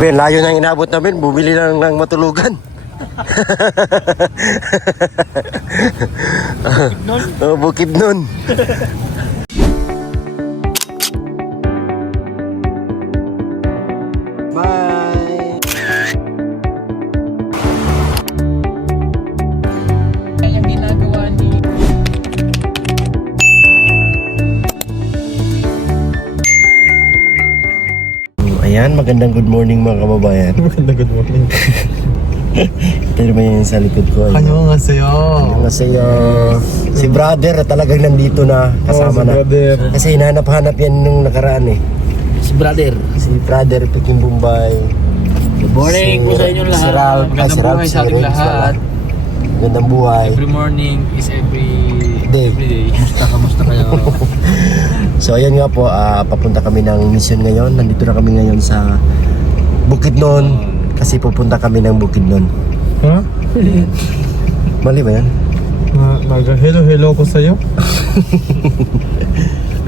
Layo na inabot namin, bumili na ng matulugan. Bukid nun. Bye. Yung ginagawa ni Ayan, magandang good morning mga kababayan. Maganda, good morning. Ito naman yung sa likod ko. Ano nga sa'yo? Kasi si brother talagang nandito na kasama si na. brother. Kasi hinahanap-hanap yan nung nakaraan eh. si brother. Si brother Peking Bombay. Good morning po sa inyo lahat. Si Ralph, Magandang buhay sa ating lahat. Magandang buhay. Every morning is every Day. day. Kamusta kayo? So ayan nga po, papunta kami ng mission ngayon. Nandito na kami ngayon sa Bukidnon. Kasi pupunta kami ng Bukidnon. Ha? Mali ba yan? Hello ko sa'yo.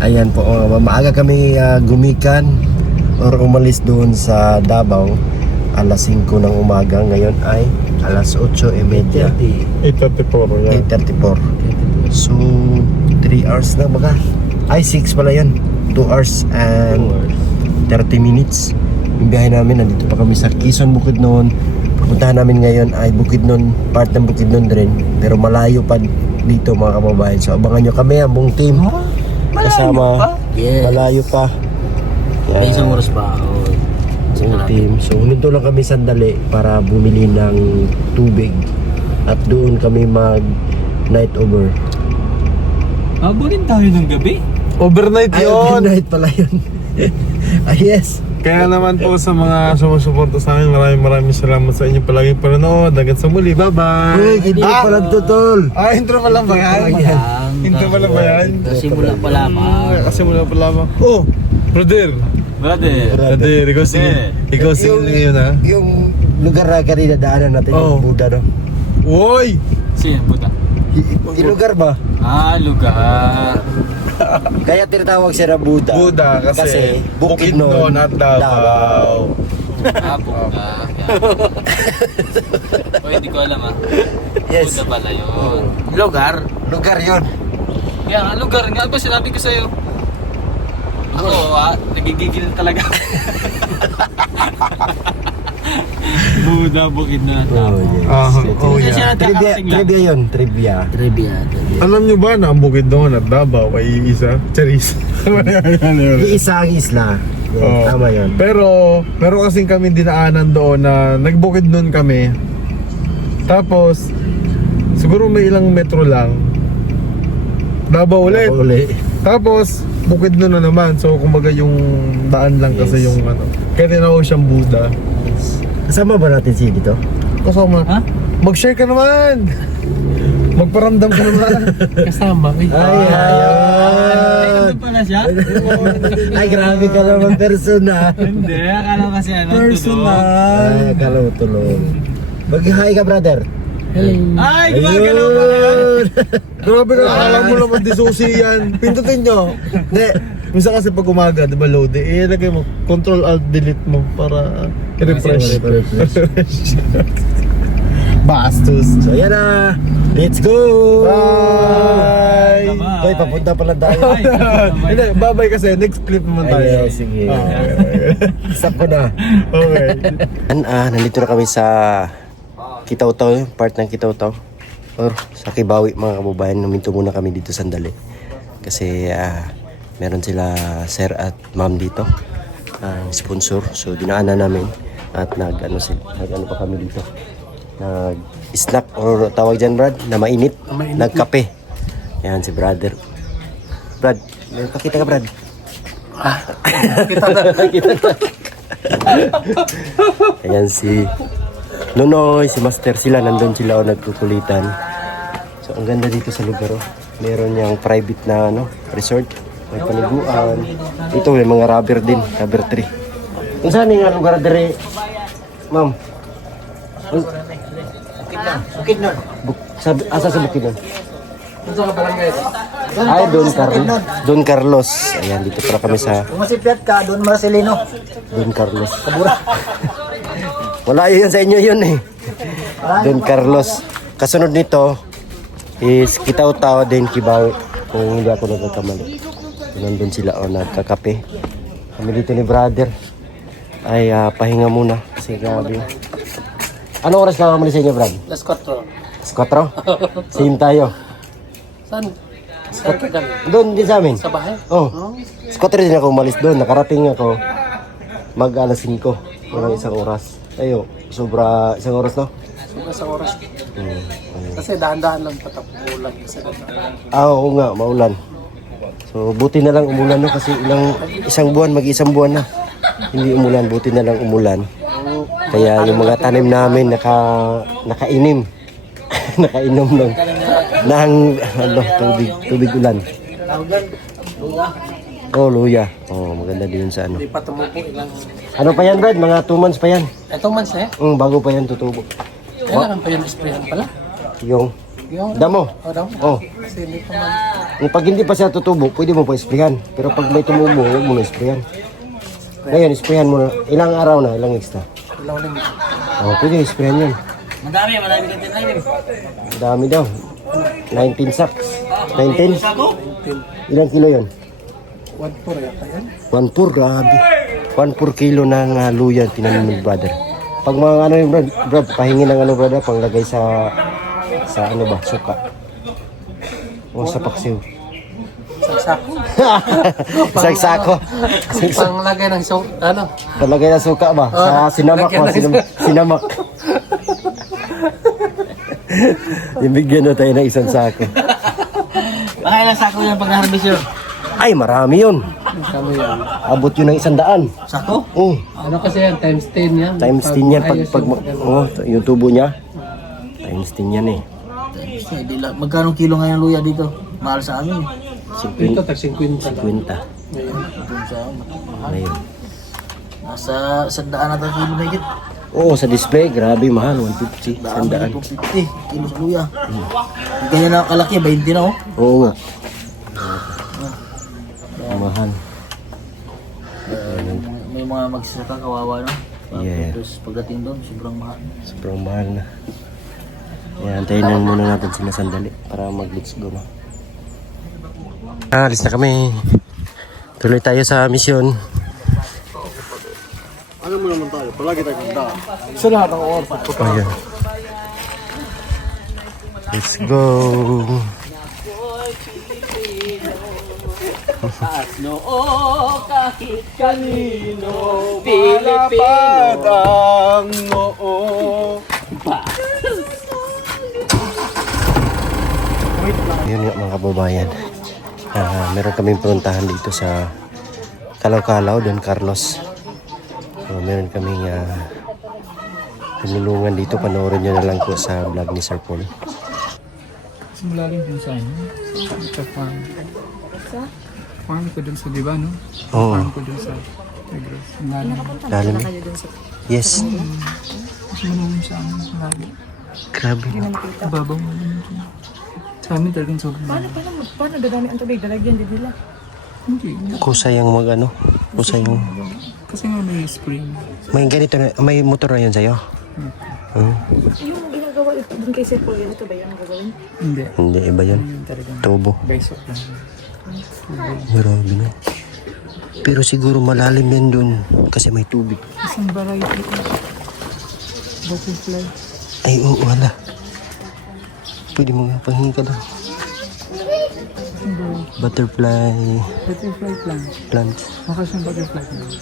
Ayan po, maaga kami gumikan or umalis doon sa Davao. Alas 5 ng umaga. Ngayon ay alas 8:30. 8:34 yan. 8:34. So 3 hours na baga. Ay 6 pala yan. 2 hours and 30 minutes. Yung biyahe namin, nandito pa kami sa Quezon, Bukidnon. Pupuntahan namin ngayon ay Bukidnon, part ng Bukidnon din. Pero malayo pa dito mga kababayan. So abangan nyo kami, ang buong team. Kasama. Yes. Malayo pa. May isang oras pa. Buong team. So huminto lang kami sandali para bumili ng tubig. At doon kami mag night over. Abunin tayo ng gabi. Overnight Ay, yun! overnight pala yun. Yes. Kaya naman po sa mga sumusuporta sa akin, maraming salamat sa inyo palaging panonood. Hanggang sa muli, bye-bye! Uy, hindi pala tutol. Intro pa lang ba yan? Intro pa lang ba yan? Simula pa lamang. Kasimula pa lamang. Oh! Brother! Brother, ikaw sing ngayon ha? Yung lugar na kanina daanan natin, Oh. yung Buda, no? Woy! Sino buta? Yung lugar ba? Lugar. Kaya tinatawag siya na Buda. Buda kasi Bukidnon at Davao. Buda. O, hindi ko alam Yes. Buda pala yun. Lugar? Lugar yun. Kaya nga, lugar nga ba sinabi ko sa'yo? Ako, nagigigil talaga. Buda, Bukidnon at Davao. yes. Siya Trivia, nakakarating lang. trivia yun, trivia. Trivia. Alam nyo ba na ang Bukidnon at Davao ay isa? Charis. Yung isa ang isla. Yun, Oo. tama yun. Pero kasing kami dinaanan doon na nagbukidnon kami. Tapos siguro may ilang metro lang. Davao ulit. Uli. Tapos Bukidnon na naman. So kumbaga yung daan lang kasi Yes. yung ano. Kaya tinawag siyang Buda. Kasama ba natin si dito? Kasama. Ha? Mag-share ka naman. Magparamdam ka naman. Kasama. Ay, Nandun pala siya? Ay, grabe ka naman, personal. Hindi, akala ko kasi Ay, akala mo tulog. Mag-hi ka, brother. Ay, gumagalaw pa yan. Grabe ka. Akala mo naman disusi yan. Pindutin nyo. Hindi. Minsan kasi pag umaga, di ba load eh, ilagay mo, Control-Alt-Delete mo para i-refresh. Bastos. So, yan na. Let's go! Bye! Hoy, papunta pala tayo. Hindi, bye-bye kasi. Next clip naman tayo. Ay, sige. Okay. Stop ko na. Okay. Nandito na kami sa Kitaw-Taw, part ng Kitaw-Taw. Or sa Kibawi, mga kababayan. Naminto muna kami dito sandali. Kasi meron sila sir at ma'am dito. Sponsor. So dinaanan namin. At nag-ano pa kami dito. Nag-snack or tawag dyan, Brad, na mainit. Nagkape. Yan si brother. Brad, pakita ka, Brad. Kita na. Ayan si Nonoy, si Master, sila nandun sila o nagkukulitan. So ang ganda dito sa lugar. Meron yung private na resort. May paliguan. Ito may mga rubber din, rubber tree. Kung saan yung lugar dire, ma'am? Bukidnon. Asa sa Bukidnon? Dito ka barangay. Ay, Don Carlos. Ayan, dito pala kami sa Kung masipyat ka, Don Marcelino. Don Carlos. Kabura. Malayo yun sa inyo yun eh. Don Carlos. Kasunod nito is Kitaw-Taw din Kibawi. Kung hindi ako nagkakamali. Nandun sila o nagkakape. Kami dito ni brother. Ay pahinga muna. Kasi grabe. Anong oras ka kamali sa inyo, Brad? Las 4. Squatro? Same tayo. Saan? Saan ka galing? Doon din sa amin. Sa bahay? Oh. Squatro din ako umalis doon. Nakarating ako mag alas 5. Walang isang oras. Ayo, sobra isang oras no? Sa oras. Ayun. Kasi dahan-dahan lang patapulan. Oo nga, maulan. So buti na lang umulan no kasi isang buwan, mag-isang buwan na. Hindi umulan, buti na lang umulan. Kaya yung mga tanim namin nakainim. Nakainom ng tubig ulan. Oh, luya. Oh, maganda din sa ano. Hindi pa tumubo ilang... Ano pa yan, Brad? Mga 2 months pa yan. Itong months na Bago pa yan tutubo. Kailangan pa yung sprayan pala. Yung Yung... damo. O daw? Oh. Kasi hindi pa man... Pag hindi pa siya tutubo, pwede mo pa isprayan. Pero pag may tumubo, huwag mo na isprayan. Ngayon, isprayan mo na. Ilang araw na, ilang extra. Ilang linggo. Oh, pwede isprayan yan. Madami ka tinanim. Dami daw. 19 sacks. 19? Ilang kilo yun? 1-4 yata yan. 1-4, grabe. 1-4 kilo ng luya tinanim ng brother. Pag mga ano yung brad, pahingin ng ano brother, panglagay sa ano ba, suka. O sa paksiw. Sagsako. Isang sako. Panglagay ng ano? Palagay na suka ba? Sa sinamak ba? Sinamak. Ibigyan na tayo ng isang sako. Baka ilang sako yan pag na-harvest yun? Ay, marami yun. Kami yan. Abot yun ng 100. Sako? Oh, Ano kasi yan? Times 10 yan. times 10 yan. Yung tubo niya. Times 10 yan eh. Magkano kilo ngayon luya dito? Mahal sa amin. Dito, 50. tag 50 lang. 50. Doon sa mahal. Ayun. Nasa 100 na kilo na higit. Oo, sa display, grabe, mahal. 150. Sandaan. 50 kilo sa luya. Ganyan na kalaki, 20 na oh. Oo nga. Mahal. May mga magsasaka kawawa no? Yeah. Tapos pagdating doon, sobrang mahal. Sobrang mahal na. Kaya antayin lang muna natin sila sandali para mag-let's go na. Alis na kami. Tuloy tayo sa misyon. Ano mo naman tayo? Palagi tayo ganda. Sa lahat ng oras. Ayan. Let's go. Noo kahit kanino Pilipad ang noo. Yun nga mga kababayan. Meron kaming puntahan dito sa Kalaw-Kalaw, Don Carlos. So, meron kaming tinulungan dito. Panoorin nyo na lang po sa vlog ni Sir Paul. Simula rin dun sa ano? Sa farm. Sa? Farm ko dun sa, di ba, no? Oo. Farm ko dun sa Negros. Lalim. Lalim eh. Yes. Mas malalim sa amin. Lalim. Grabe. Babaw mo lang dun. Sa amin talagang sobrang lalim. Paano dadami ang tubig? Dalagyan din nila. Hindi. Kusay yung mag ano. Kusay yung... Kasi nga may spring. May ganito na, may motor na yun sa'yo? Hmm? Yung ginagawa dun kay Sir Paul, ito ba yung gagawin? Hindi. Hindi, iba yun. Yun talagang Tubo. baysok lang. Grabe na. Pero siguro malalim yan dun kasi may tubig. Isang variety ko. Butterfly. Ay, oo, wala. Pwede mo nga panghingi ka doon. Butterfly Butterfly plant. plants. Maka siyang butterfly plant.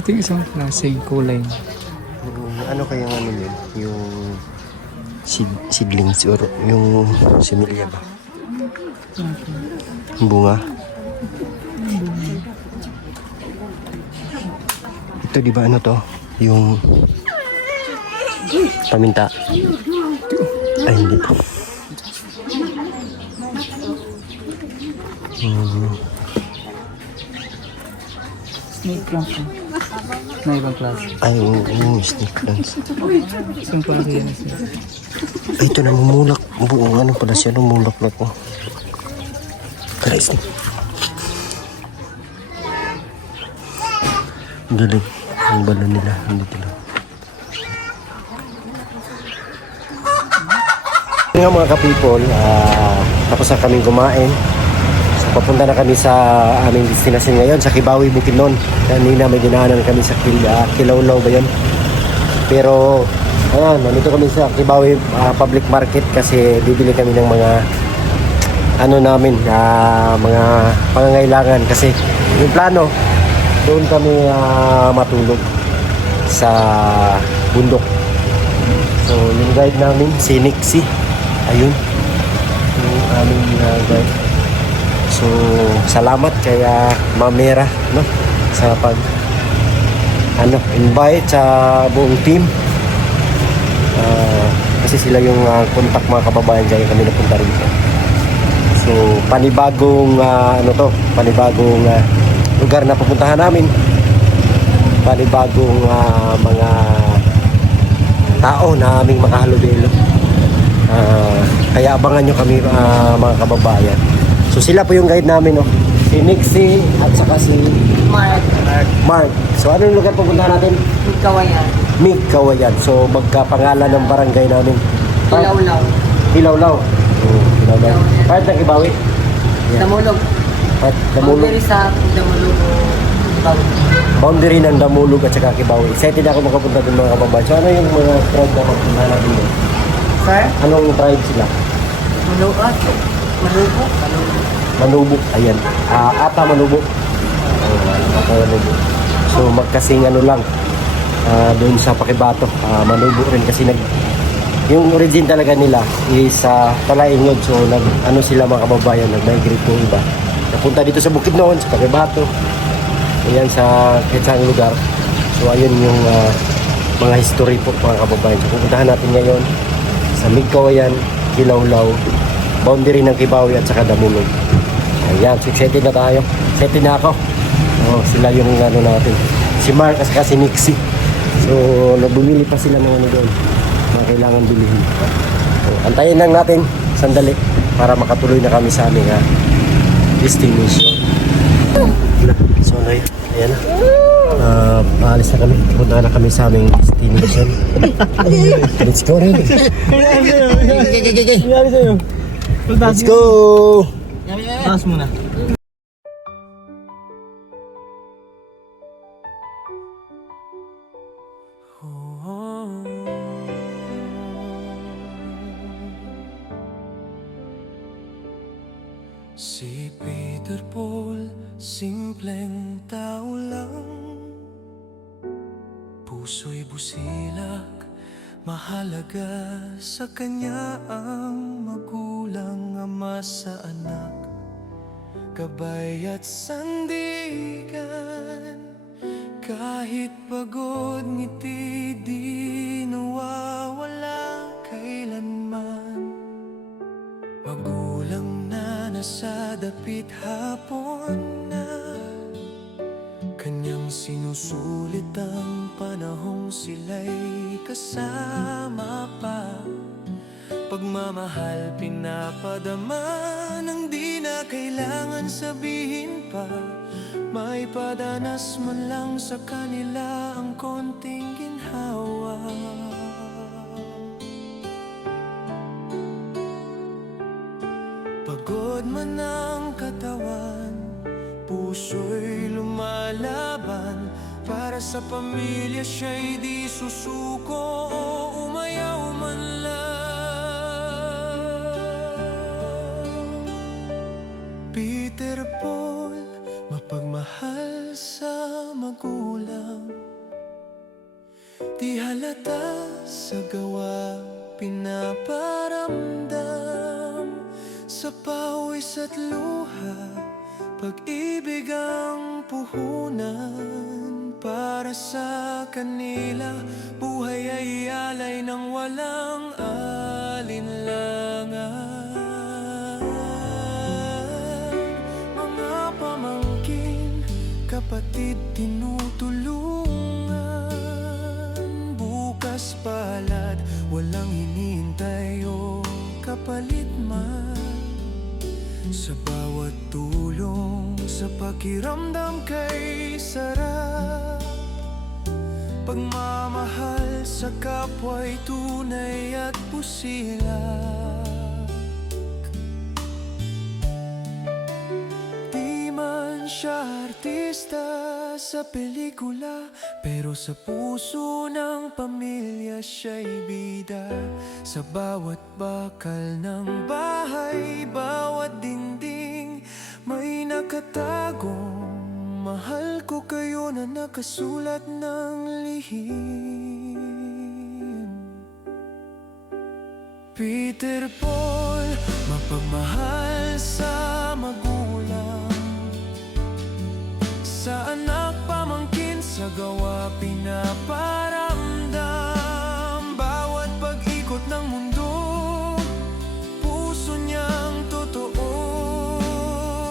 Ito yung isang klaseng kulay. Ano kaya ano yun? Yung seedlings or yung similya ba? Bunga? Ito di ba ano to? Yung paminta? Ay hindi. Snake plant. Na ibang klase. Ay, yung snake plants. Isang klase yan. Ay, ito namumulak. Buong ano pala siya, namumulak na ko. Aray, snake. Galing. Ang balon nila, nandito lang. Yun nga mga ka-people, tapos na kaming kumain. So papunta na kami sa aming destination ngayon, sa Kibawi, Bukidnon. Kanina may dinaanan kami sa Kilawlaw ba yun? Pero ayan, nandito kami sa Kibawi Public Market kasi bibili kami ng mga mga pangangailangan kasi yung plano doon kami matulog sa bundok. So yung guide namin si Nixie, ayun yung aming guide. So salamat kay Mamera no sa pag invite sa buong team. Kasi sila yung contact mga kababayan kaya kami napunta rito. So panibagong panibagong lugar na pupuntahan namin. Panibagong mga tao na aming makahalubilo. Kaya abangan nyo kami mga kababayan. So sila po yung guide namin, no? Si Nixie at saka si Mark. So anong lugar pupuntahan natin? Migkawayan. So magkapangalan ng barangay namin. Kilawlaw. Kilawlaw. Part ng Kibawi. Damulog. Part Damulog. Boundary sa Damulog. Boundary ng Damulog at saka Kibawi. Excited ako makapunta doon mga kababayan. So ano yung mga tribe na magpuntahan natin doon? Sir? Anong tribe sila? Manubo. Ayan. Ata Manubo. Ata Manubo. So magkasing lang doon sa Pakibato. Manubo rin kasi yung origin talaga nila is Talaingod. So sila mga kababayan, nag-migrate yung iba. Napunta dito sa Bukidnon, sa Pakibato. Ayan sa kitsang lugar. So ayun yung mga history po mga kababayan. So pupuntahan natin ngayon sa Migkawayan, Kilawlaw, boundary ng Kibawi at saka Damulog. Ayan, so excited na tayo. Excited na ako. Sila yung natin. Si Mark at saka si Nixie. So bumili pa sila ng doon. Mga kailangan bilhin. So antayin lang natin sandali para makatuloy na kami sa aming destination. So ayan na. Paalis na kami. Punta na kami sa aming destination. Let's go rin. Let's go! Taas muna. Si Peter Paul, simpleng tao lang. Puso'y busilak, mahalaga sa kanya ang magulang, ama sa anak, gabay at sandigan. Kahit pagod, ngiti di nawawala kailanman. Magulang na nasa dapit hapon na, kanyang sinusulit ang panahong sila'y kasama pa. Pagmamahal pinapadama nang di na kailangan sabihin pa. May padanas man lang sa kanila ang konting ginhawa. Pagod man ang katawan, puso'y lumalaban. Para sa pamilya siya'y di susuko o umayaw man lang. Peter Paul, mapagmahal sa magulang, di halata sa gawa pinaparamdam. Sa pawis at luha, pag-ibig ang puhunan. Para sa kanila, buhay ay alay ng walang alinlangan. Mga pamangkin, kapatid tinutulungan. Bukas palad, walang hinihintay o kapalit man. Sa bawat tulong, sa pakiramdam kay sarap, Pagmamahal sa kapwa'y tunay at busilak. Di man siya artista sa pelikula, pero sa puso ng pamilya siya'y bida. Sa bawat bakal ng bahay, bawat dingding, may nakatagong mahal ko kayo na nakasulat ng lihim. Peter Paul, mapagmahal sa magulang, sa anak, pamangkin, sa gawa pinaparamdam. Bawat pag-ikot ng mundo, puso niyang totoo.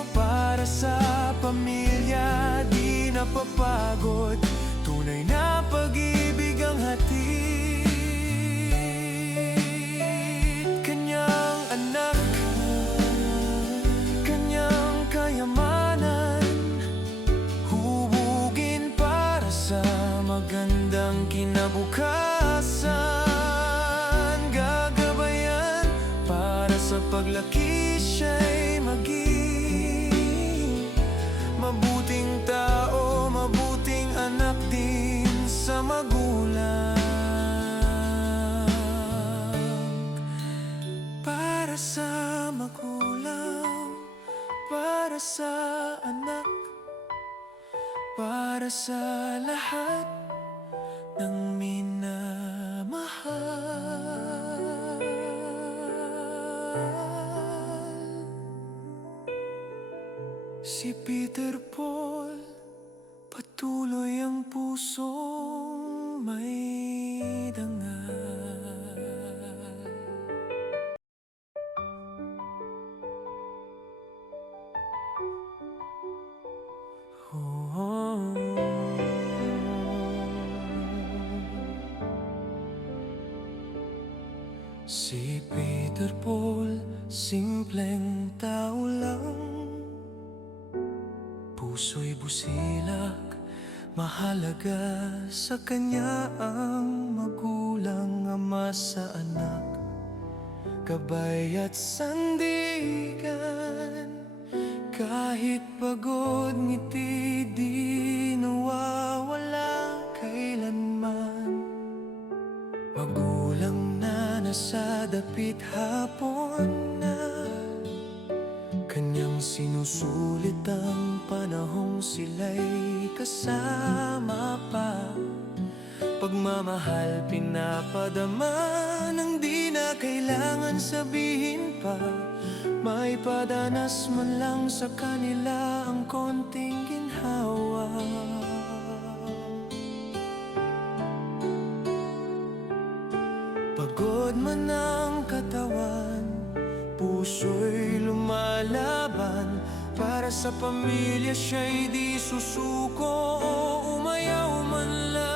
Para sa pamilya, di napapagod, tunay na pag-ibig ang hatid. Kanyang anak, kanyang kayamanan, hubugin para sa magandang kinabukasan. Gagabayan para sa paglaki, siya'y maging mabuting tao, mabuting anak din sa magulang. Para sa magulang, para sa anak, para sa lahat ng minamahal. Si Peter Paul, patuloy ang pusong may dangal. Si Peter Paul, simpleng tao lang, puso'y busilak, mahalaga sa kanya ang magulang, ama sa anak, gabay at sandigan. Kahit pagod, ngiti di nawawala kailanman. Magulang na nasa dapit hapon na, kanyang sinusulit ang panahong sila'y kasama pa. Pagmamahal pinapadama nang di na kailangan sabihin pa. May padanas man lang sa kanila ang konting ginhawa. Pagod man ang katawan, puso'y lumalaban. Para sa pamilya siya'y di susuko o umayaw man lang.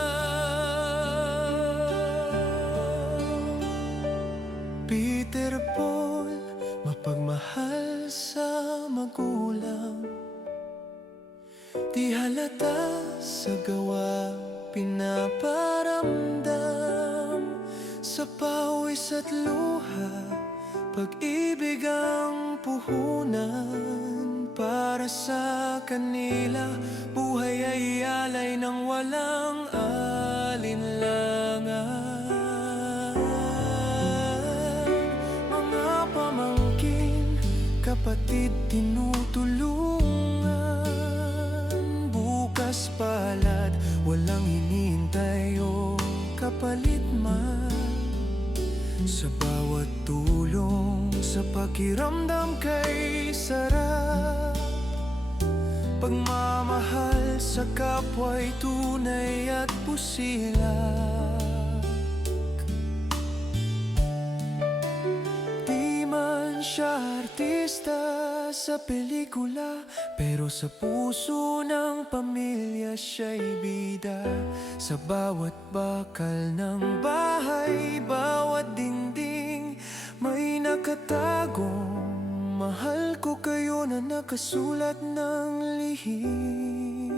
Peter Paul, mapagmahal sa magulang, di halata sa gawa pinaparamdam. Sa pawis at luha, pag-ibig ang puhunan. Para sa kanila, buhay ay alay ng walang alinlangan. Mga pamangkin, kapatid tinutulungan. Bukas palad, walang hinihintay o kapalit man. Sa bawat tulong, sa pakiramdam kay sarap. Pagmamahal sa kapwa'y tunay at busilak. Di man siya artista sa pelikula, pero sa puso ng pamilya siya'y bida. Sa bawat bakal ng bahay, bawat dingding, may nakatagong mahal ko kayo na nakasulat ng lihim.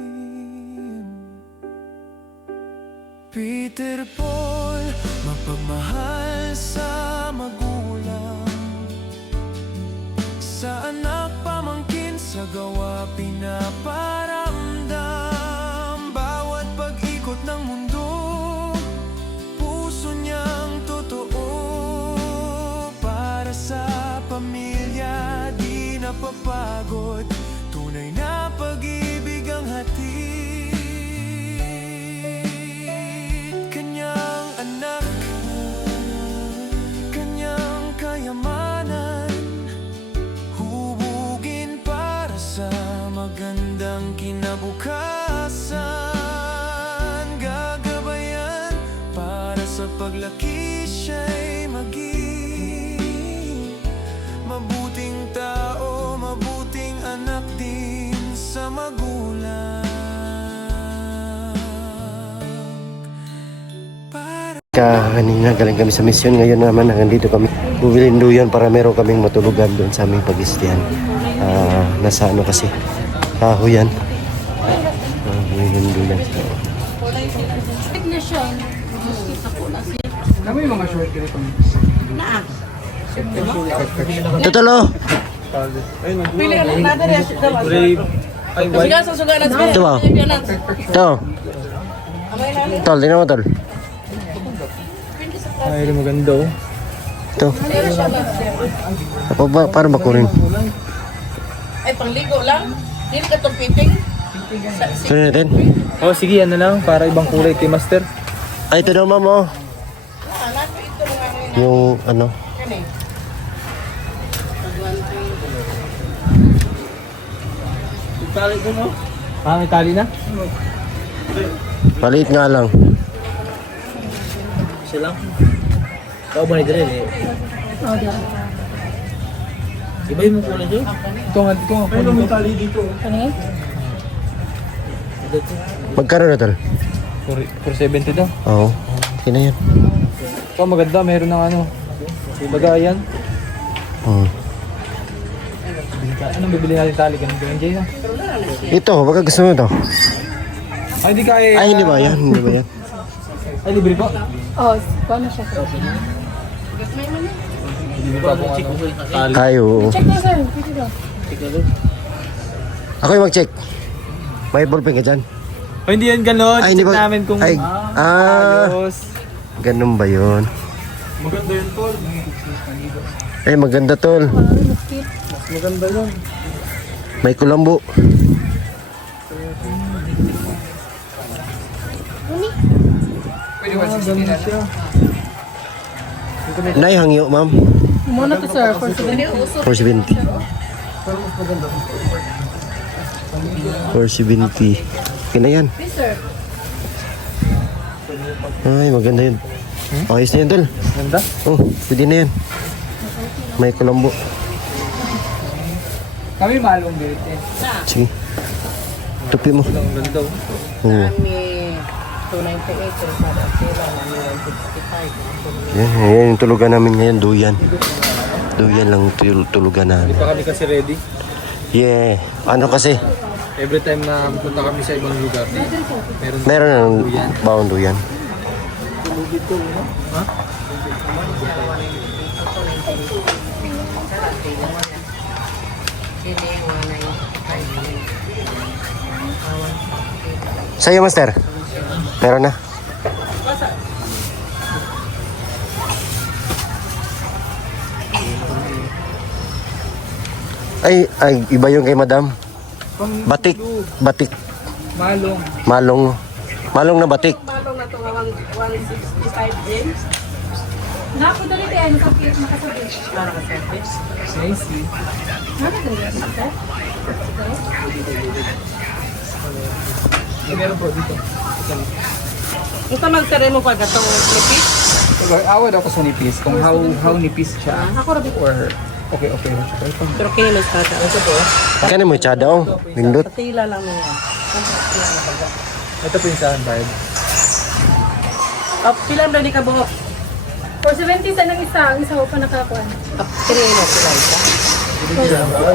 Peter Paul, mapagmahal sa magulang, sa anak pamangkin, sa gawa pinaparamdam. Bawat pag-ikot ng mundo, puso niyang totoo. Para sa pamilya, di napapagod, tunay na pag-ibig ang hatid. Kanyang anak, kanyang kayamanan, hubugin para sa magandang kinabukasan. Gagabayan para sa paglaki, siya'y maging mabuting tao, mabuting anak din sa magulang. Kanina galing kami sa misyon, ngayon naman nandito kami bubilin duyan para meron kaming matulugan doon sa aming pag-istihan. Nasa ano kasi kahoy yan. Bubilin duyan. Kami yung mga short ganito. Tutolo! Ito ba? Ito. Tol, tingnan mo tol. Ay, maganda oh. Ito. Apa ba? Para ba kunin? Ay, pangligo lang. Hindi ka itong piting. Ito natin. Oh, sige, yan na lang. Para ibang kulay kay Master. Ay, ito daw ma'am oh. Yung ano. Ah, may tali na? Maliit nga lang. Silang. Kau ba ni Dre? Iba yung kulay dyan? Ito nga. Ano may tali dito? Magkano na tol? 470 daw. Oo. Sino yan? Ito maganda, meron ng ano. Bagayan. Anong bibili natin tali? Ganun Jay na. Ito, baka gusto mo ito. Ay, hindi kaya. Ay, hindi ba yan? Hindi ba yan? Ay, libre po. Oh, paano siya? Libre pa po ano. Tali. Ay, oo. Check na sir. Pwede ba? Ako yung mag-check. May ballpen ka dyan? Oh, hindi yan ganun. Ay, hindi Check ba? namin kung Ay, ayos. ganun ba yun? Maganda yun, Paul. Ay, maganda tol. Maganda yun. May kulambo. Pwede ba siya? Nay, hangyo, ma'am. Muna to sir, for 70. 470. 470. Okay na yan. Ay, maganda yun. Ayos na yun, tol. Ganda? Oh, pwede na yan. May kulambo. Kami malong birit eh. Sige. Tupi mo. Ang ganda oh. Oo. Kami 298, pero para sila, kami 165. Yan, yan yung tulugan namin ngayon, duyan. Duyan lang tulugan Hindi namin. pa kami kasi ready. Yeah. Ano kasi? Every time na punta kami sa ibang lugar, meron Meron ng bawang duyan. Sa'yo, master? Meron na. Ay, iba yung kay madam. Batik, batik. malong. Malong. Malong na batik. Malong na ito, 165 James. Naku, dali tayo. Nakasabi. Para ka service. Nice. Meron po dito. Ito magtare mo pa gatong lipit. Awad ako sa nipis. Kung how nipis siya. Ako rabi. Or okay rin siya. Pero kinis ka sa ito po. Kaya mo tsada oh. Nindot. Patila lang niya. Ito po yung saan bayad. Pila na di ka buhok. 470 sa nang isa. Ang isa ko pa nakakuan. Tiri na sila isa.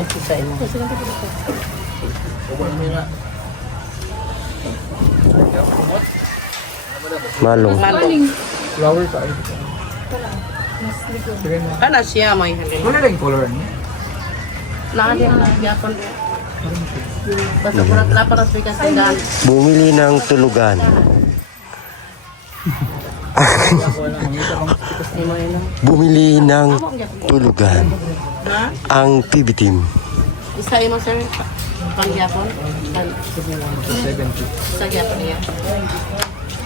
Isa ino. 470 dito. Malong. Flower sa ay. Kana siya may halin. Wala rin color niya. Lagi ang nagyapan. Basta wala para sa tindahan. Bumili ng tulugan. Bumili ng tulugan. Ang PB team. Isa mo sir pangyapon. 70. Sa gyapon niya.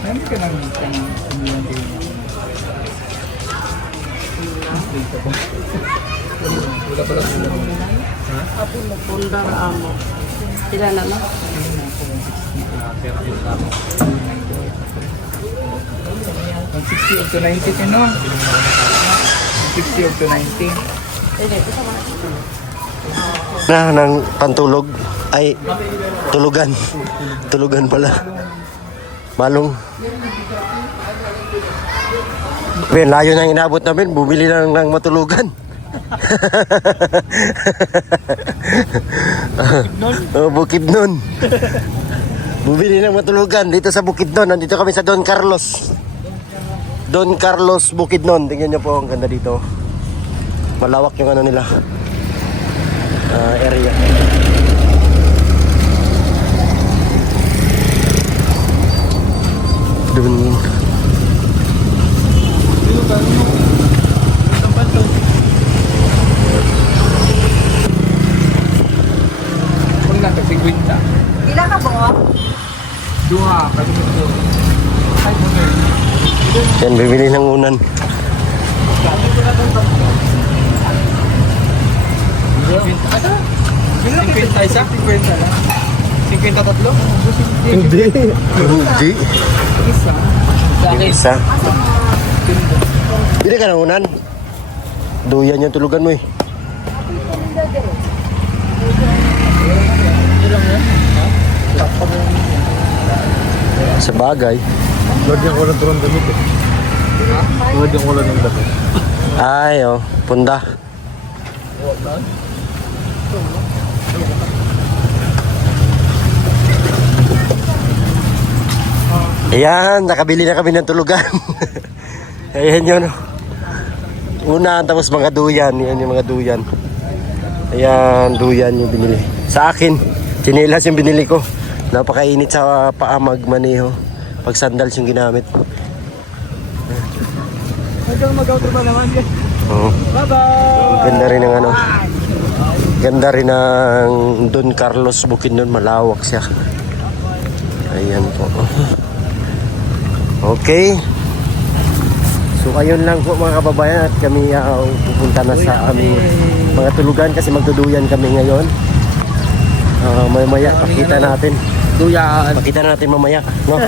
Hindi ka lang umilang din. Wala pala sila. Pundar amo. Sila na no? 160 up to 90 ka no? 160 up to 90. Na ng pantulog. Ay, tulugan. Tulugan pala. Malong. Ben, layo na inabot namin. Bumili na ng matulugan. Bukidnon. Bumili ng matulugan dito sa Bukidnon. Nandito kami sa Don Carlos. Don Carlos Bukidnon. Tingnan nyo po, ang ganda dito. Malawak yung ano nila. Area. Dun. Kung lang kasi kwenta. Ila ka ba? Duha, kasi mo. Ay, okay. Yan, bibili ng unan. Kwenta isa? Kwenta lang. 53? Hindi. Hindi. Isa. Yung isa. Bili ka ng unan. Duyan yung tulugan mo eh. Sa bagay. Lagyan ko lang ito ng damit eh. Lagyan ko lang ng damit. Ay, oh. Punda. Ayan, nakabili na kami ng tulugan. Ayan yun. Una, tapos mga duyan. Yan yung mga duyan. Ayan, duyan yung binili. Sa akin, tsinelas yung binili ko. Napakainit sa paa magmaneho. Pag sandals yung ginamit. Hanggang mag-out ba naman yan? Oo. Bye-bye! Ganda rin ng ano. Ganda rin ng Don Carlos Bukidnon. Malawak siya. Ayan po. Okay. So ayun lang po mga kababayan at kami pupunta na sa aming mga tulugan kasi magduduyan kami ngayon. Mamaya pakita natin. Duyan! Pakita natin mamaya, no?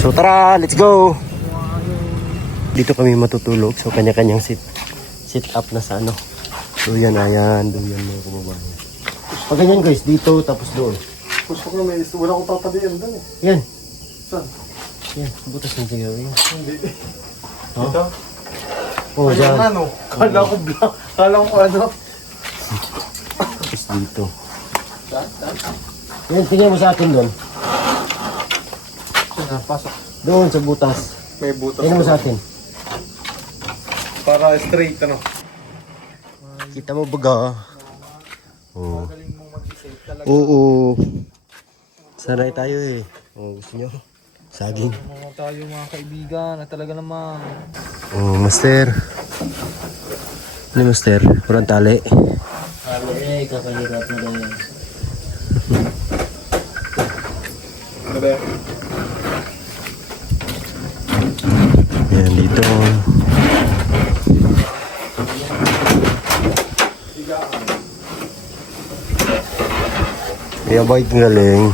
So tara, let's go. Dito kami matutulog. So kanya-kanyang sit up na sa ano. Duyan, ayan, duyan mga kababayan. Pag ganyan guys, dito tapos doon. Gusto ko may wala akong tatabihan doon eh. Yan. Saan? Yan, butas ng siguro yun. Hindi. Oh? Ito? Oh, dyan. Ano? Kala ko black. Kala ko ano? Tapos dito. Yan, tingnan mo sa akin doon. Pasok. Doon sa butas. May butas. Tingnan mo sa atin. Para straight ano. Kita mo baga? Oo. Oo. Sanay tayo eh. Oh, gusto nyo? Saging. Mga tayo mga kaibigan na talaga naman. Oh, master. Ano master? Kurang tali. Yan dito. May abay galing.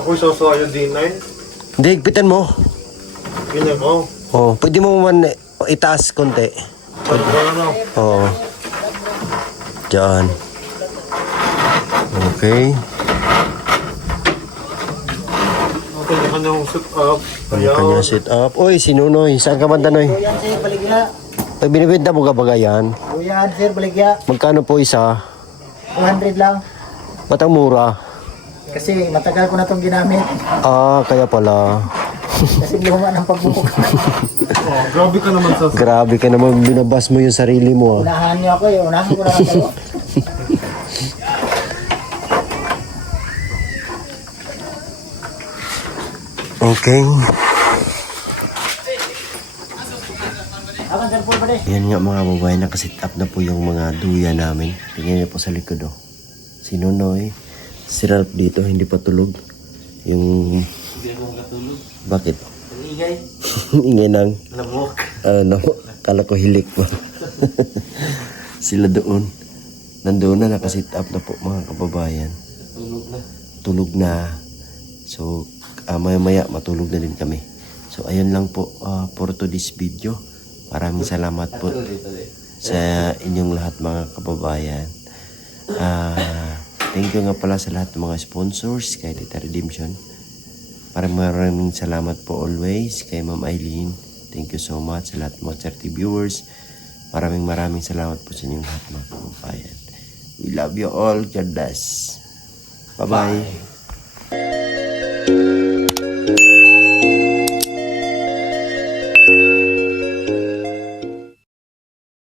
Ako isasayo din na Hindi, higpitan mo. Ganyan ko. Oh, pwede mo man itaas konti. Ano? Oo. Diyan. Okay. Okay, kanyang sit up. Kanya sit up. Oy, si Nunoy. Saan ka banda, Noy? Pag binibenta mo ka ba yan? Kuya, sir, baligya. Magkano po isa? 200 lang. Ba't ang mura? Kasi matagal ko na itong ginamit. Ah, kaya pala. Kasi luma ng pagbubuk. Oh, grabe ka naman sa... Grabe ka naman, binabas mo yung sarili mo. Unahan niyo ako eh. Unahan ko na kayo. Okay. Akan, sir, po ba rin? Yan nga mga babae, nakasit up na po yung mga duya namin. Tingnan niyo po sa likod oh. Si Nonoy. Si Ralph dito, hindi pa tulog. Yung... Hindi ako makatulog. Bakit? Ang ingay. Ingay ng... Lamok. Ano, kala ko hilik pa. Sila doon. Nandoon na, nakasit up na po mga kababayan. Tulog na. Tulog na. So, maya-maya matulog na din kami. So, ayun lang po for today's video. Maraming salamat po sa inyong lahat mga kababayan. Thank you nga pala sa lahat ng mga sponsors kay Tita Redemption. Maraming salamat po always kay Ma'am Eileen. Thank you so much sa lahat ng mga charity viewers. Maraming salamat po sa inyong lahat mga kababayan. We love you all. God bless. Bye-bye.